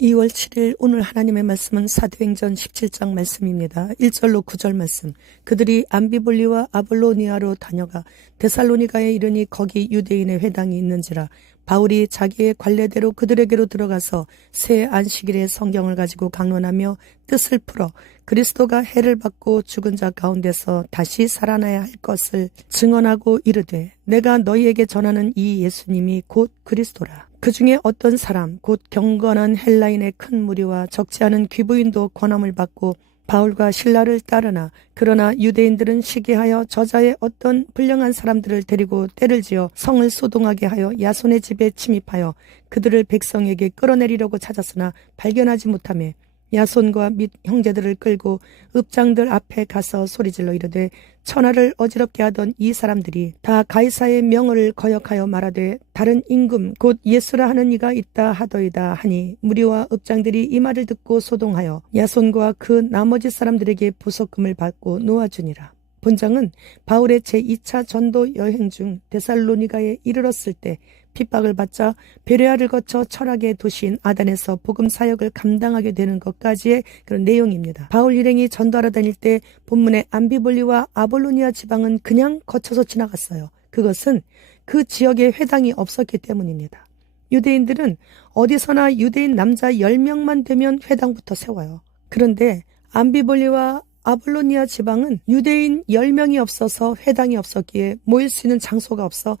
2월 7일 오늘 하나님의 말씀은 사도행전 17장 말씀입니다. 1절로 9절 말씀. 그들이 암비볼리와 아볼로니아로 다녀가 데살로니가에 이르니 거기 유대인의 회당이 있는지라 바울이 자기의 관례대로 그들에게로 들어가서 새 안식일에 성경을 가지고 강론하며 뜻을 풀어 그리스도가 해를 받고 죽은 자 가운데서 다시 살아나야 할 것을 증언하고 이르되 내가 너희에게 전하는 이 예수님이 곧 그리스도라. 그 중에 어떤 사람, 곧 경건한 헬라인의 큰 무리와 적지 않은 귀부인도 권함을 받고 바울과 신라를 따르나 그러나 유대인들은 시기하여 저자의 어떤 불량한 사람들을 데리고 때를 지어 성을 소동하게 하여 야손의 집에 침입하여 그들을 백성에게 끌어내리려고 찾았으나 발견하지 못하며 야손과 및 형제들을 끌고 읍장들 앞에 가서 소리질러 이르되 천하를 어지럽게 하던 이 사람들이 다 가이사의 명을 거역하여 말하되 다른 임금 곧 예수라 하는 이가 있다 하더이다 하니 무리와 읍장들이 이 말을 듣고 소동하여 야손과 그 나머지 사람들에게 부속금을 받고 놓아주니라. 본장은 바울의 제2차 전도 여행 중 데살로니가에 이르렀을 때 핍박을 받자 베레아를 거쳐 철학의 도시인 아단에서 복음 사역을 감당하게 되는 것까지의 그런 내용입니다. 바울 일행이 전도하러 다닐 때 본문의 암비볼리와 아볼로니아 지방은 그냥 거쳐서 지나갔어요. 그것은 그 지역에 회당이 없었기 때문입니다. 유대인들은 어디서나 유대인 남자 10명만 되면 회당부터 세워요. 그런데 암비볼리와 아볼로니아 지방은 유대인 10명이 없어서 회당이 없었기에 모일 수 있는 장소가 없어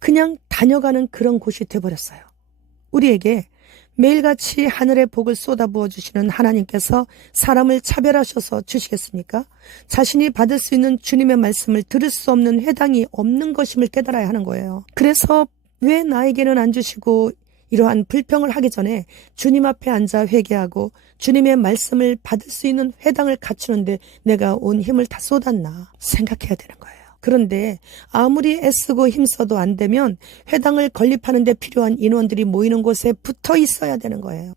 그냥 다녀가는 그런 곳이 돼버렸어요. 우리에게 매일같이 하늘의 복을 쏟아부어 주시는 하나님께서 사람을 차별하셔서 주시겠습니까? 자신이 받을 수 있는 주님의 말씀을 들을 수 없는 회당이 없는 것임을 깨달아야 하는 거예요. 그래서 왜 나에게는 안 주시고 이러한 불평을 하기 전에 주님 앞에 앉아 회개하고 주님의 말씀을 받을 수 있는 회당을 갖추는데 내가 온 힘을 다 쏟았나 생각해야 되는 거예요. 그런데 아무리 애쓰고 힘써도 안 되면 회당을 건립하는 데 필요한 인원들이 모이는 곳에 붙어 있어야 되는 거예요.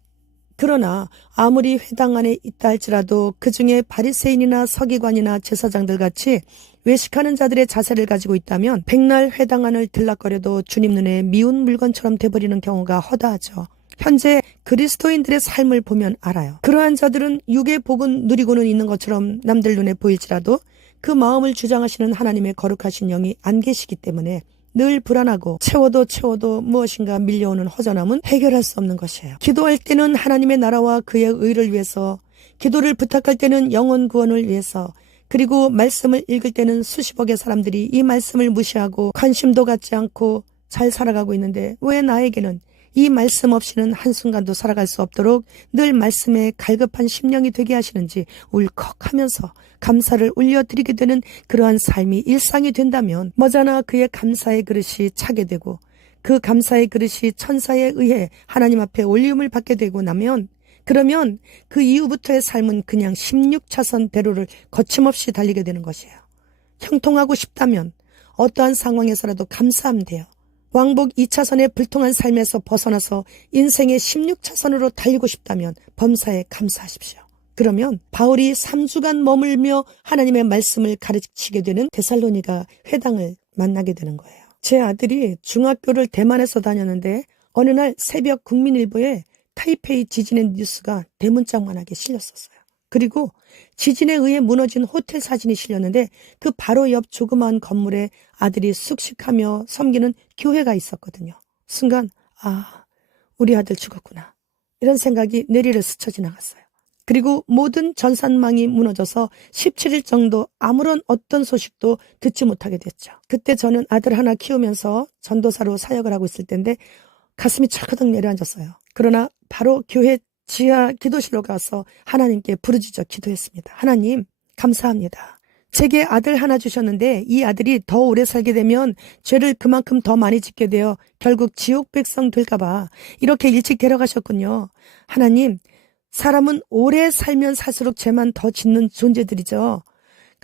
그러나 아무리 회당 안에 있다 할지라도 그 중에 바리새인이나 서기관이나 제사장들 같이 외식하는 자들의 자세를 가지고 있다면 백날 회당 안을 들락거려도 주님 눈에 미운 물건처럼 돼버리는 경우가 허다하죠. 현재 그리스도인들의 삶을 보면 알아요. 그러한 자들은 육의 복은 누리고는 있는 것처럼 남들 눈에 보일지라도 그 마음을 주장하시는 하나님의 거룩하신 영이 안 계시기 때문에 늘 불안하고 채워도 채워도 무엇인가 밀려오는 허전함은 해결할 수 없는 것이에요. 기도할 때는 하나님의 나라와 그의 의를 위해서, 기도를 부탁할 때는 영혼 구원을 위해서, 그리고 말씀을 읽을 때는 수십억의 사람들이 이 말씀을 무시하고 관심도 갖지 않고 잘 살아가고 있는데 왜 나에게는 이 말씀 없이는 한순간도 살아갈 수 없도록 늘 말씀에 갈급한 심령이 되게 하시는지 울컥하면서 감사를 올려드리게 되는 그러한 삶이 일상이 된다면 머자나 그의 감사의 그릇이 차게 되고 그 감사의 그릇이 천사에 의해 하나님 앞에 올리움을 받게 되고 나면 그러면 그 이후부터의 삶은 그냥 16차선 대로를 거침없이 달리게 되는 것이에요. 형통하고 싶다면 어떠한 상황에서라도 감사하면 돼요. 왕복 2차선의 불통한 삶에서 벗어나서 인생의 16차선으로 달리고 싶다면 범사에 감사하십시오. 그러면 바울이 3주간 머물며 하나님의 말씀을 가르치게 되는 데살로니가 회당을 만나게 되는 거예요. 제 아들이 중학교를 대만에서 다녔는데 어느 날 새벽 국민일보에 타이페이 지진의 뉴스가 대문짝만하게 실렸었어요. 그리고 지진에 의해 무너진 호텔 사진이 실렸는데 그 바로 옆 조그마한 건물에 아들이 숙식하며 섬기는 교회가 있었거든요. 순간 아 우리 아들 죽었구나 이런 생각이 뇌리를 스쳐 지나갔어요. 그리고 모든 전산망이 무너져서 17일 정도 아무런 어떤 소식도 듣지 못하게 됐죠. 그때 저는 아들 하나 키우면서 전도사로 사역을 하고 있을 때인데 가슴이 철커덕 내려앉았어요. 그러나 바로 교회 지하 기도실로 가서 하나님께 부르짖어 기도했습니다. 하나님, 감사합니다. 제게 아들 하나 주셨는데 이 아들이 더 오래 살게 되면 죄를 그만큼 더 많이 짓게 되어 결국 지옥 백성 될까봐 이렇게 일찍 데려가셨군요. 하나님, 사람은 오래 살면 살수록 죄만 더 짓는 존재들이죠.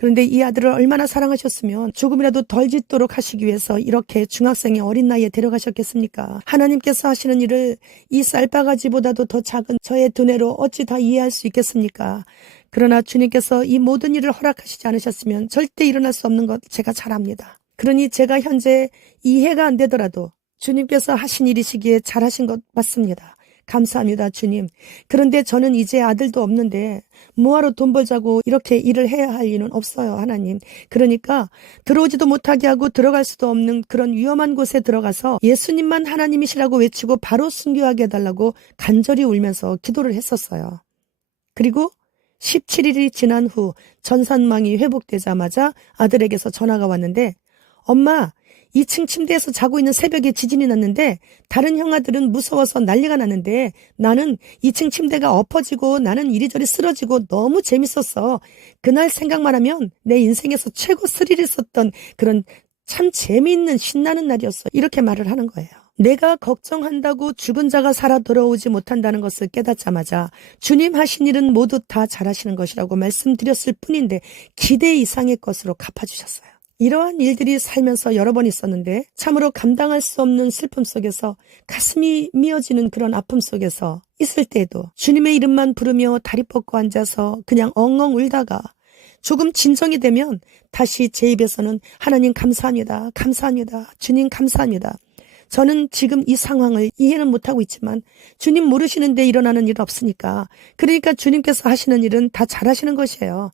그런데 이 아들을 얼마나 사랑하셨으면 조금이라도 덜 짓도록 하시기 위해서 이렇게 중학생의 어린 나이에 데려가셨겠습니까? 하나님께서 하시는 일을 이 쌀바가지보다도 더 작은 저의 두뇌로 어찌 다 이해할 수 있겠습니까? 그러나 주님께서 이 모든 일을 허락하시지 않으셨으면 절대 일어날 수 없는 것 제가 잘 압니다. 그러니 제가 현재 이해가 안 되더라도 주님께서 하신 일이시기에 잘하신 것 맞습니다. 감사합니다, 주님. 그런데 저는 이제 아들도 없는데 뭐하러 돈 벌자고 이렇게 일을 해야 할 이유는 없어요, 하나님. 그러니까 들어오지도 못하게 하고 들어갈 수도 없는 그런 위험한 곳에 들어가서 예수님만 하나님이시라고 외치고 바로 순교하게 해달라고 간절히 울면서 기도를 했었어요. 그리고 17일이 지난 후 전산망이 회복되자마자 아들에게서 전화가 왔는데 엄마 2층 침대에서 자고 있는 새벽에 지진이 났는데 다른 형아들은 무서워서 난리가 났는데 나는 2층 침대가 엎어지고 나는 이리저리 쓰러지고 너무 재밌었어. 그날 생각만 하면 내 인생에서 최고 스릴 있었던 그런 참 재미있는 신나는 날이었어. 이렇게 말을 하는 거예요. 내가 걱정한다고 죽은 자가 살아 돌아오지 못한다는 것을 깨닫자마자 주님 하신 일은 모두 다 잘하시는 것이라고 말씀드렸을 뿐인데 기대 이상의 것으로 갚아주셨어요. 이러한 일들이 살면서 여러 번 있었는데 참으로 감당할 수 없는 슬픔 속에서 가슴이 미어지는 그런 아픔 속에서 있을 때에도 주님의 이름만 부르며 다리 뻗고 앉아서 그냥 엉엉 울다가 조금 진정이 되면 다시 제 입에서는 하나님 감사합니다. 감사합니다. 주님 감사합니다. 저는 지금 이 상황을 이해는 못하고 있지만 주님 모르시는데 일어나는 일 없으니까 그러니까 주님께서 하시는 일은 다 잘하시는 것이에요.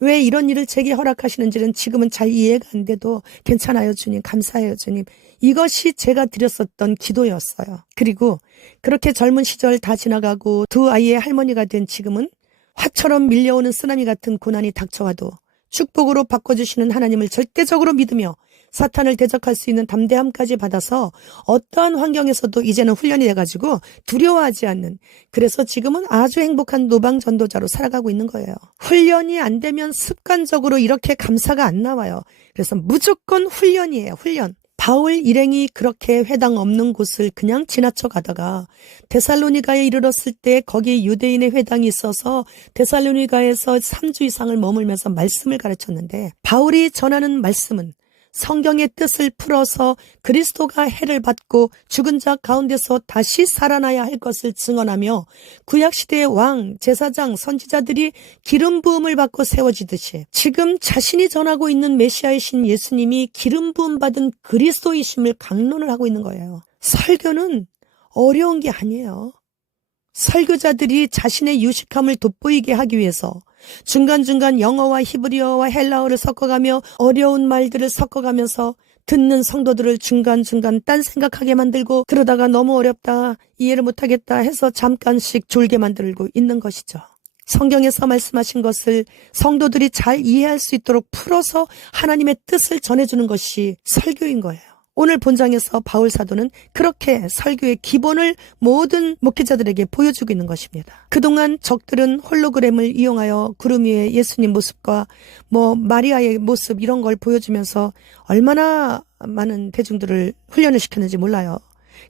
왜 이런 일을 제게 허락하시는지는 지금은 잘 이해가 안 돼도 괜찮아요, 주님. 감사해요, 주님. 이것이 제가 드렸었던 기도였어요. 그리고 그렇게 젊은 시절 다 지나가고 두 아이의 할머니가 된 지금은 화처럼 밀려오는 쓰나미 같은 고난이 닥쳐와도 축복으로 바꿔주시는 하나님을 절대적으로 믿으며 사탄을 대적할 수 있는 담대함까지 받아서 어떠한 환경에서도 이제는 훈련이 돼가지고 두려워하지 않는 그래서 지금은 아주 행복한 노방 전도자로 살아가고 있는 거예요. 훈련이 안 되면 습관적으로 이렇게 감사가 안 나와요. 그래서 무조건 훈련이에요. 훈련. 바울 일행이 그렇게 회당 없는 곳을 그냥 지나쳐 가다가 데살로니가에 이르렀을 때 거기 유대인의 회당이 있어서 데살로니가에서 3주 이상을 머물면서 말씀을 가르쳤는데 바울이 전하는 말씀은 성경의 뜻을 풀어서 그리스도가 해를 받고 죽은 자 가운데서 다시 살아나야 할 것을 증언하며 구약시대의 왕, 제사장, 선지자들이 기름 부음을 받고 세워지듯이 지금 자신이 전하고 있는 메시아이신 예수님이 기름 부음 받은 그리스도이심을 강론을 하고 있는 거예요. 설교는 어려운 게 아니에요. 설교자들이 자신의 유식함을 돋보이게 하기 위해서 중간중간 영어와 히브리어와 헬라어를 섞어가며 어려운 말들을 섞어가면서 듣는 성도들을 중간중간 딴 생각하게 만들고 그러다가 너무 어렵다, 이해를 못하겠다 해서 잠깐씩 졸게 만들고 있는 것이죠. 성경에서 말씀하신 것을 성도들이 잘 이해할 수 있도록 풀어서 하나님의 뜻을 전해주는 것이 설교인 거예요. 오늘 본장에서 바울 사도는 그렇게 설교의 기본을 모든 목회자들에게 보여주고 있는 것입니다. 그동안 적들은 홀로그램을 이용하여 구름 위에 예수님 모습과 뭐 마리아의 모습 이런 걸 보여주면서 얼마나 많은 대중들을 훈련을 시켰는지 몰라요.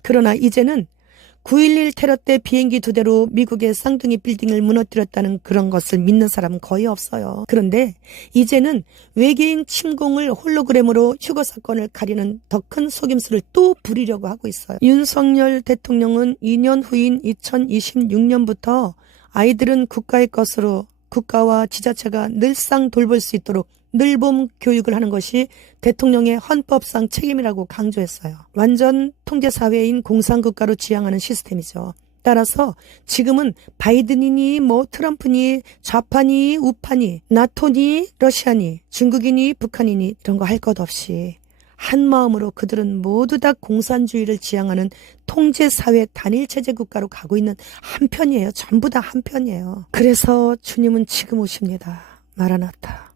그러나 이제는 9.11 테러 때 비행기 두 대로 미국의 쌍둥이 빌딩을 무너뜨렸다는 그런 것을 믿는 사람은 거의 없어요. 그런데 이제는 외계인 침공을 홀로그램으로 휴거 사건을 가리는 더 큰 속임수를 또 부리려고 하고 있어요. 윤석열 대통령은 2년 후인 2026년부터 아이들은 국가의 것으로 국가와 지자체가 늘상 돌볼 수 있도록 늘봄 교육을 하는 것이 대통령의 헌법상 책임이라고 강조했어요. 완전 통제 사회인 공산국가로 지향하는 시스템이죠. 따라서 지금은 바이든이니 뭐 트럼프니 좌파니 우파니 나토니 러시아니 중국이니 북한이니 이런 거 할 것 없이 한 마음으로 그들은 모두 다 공산주의를 지향하는 통제 사회 단일 체제 국가로 가고 있는 한편이에요. 전부 다 한편이에요. 그래서 주님은 지금 오십니다. 마라나타.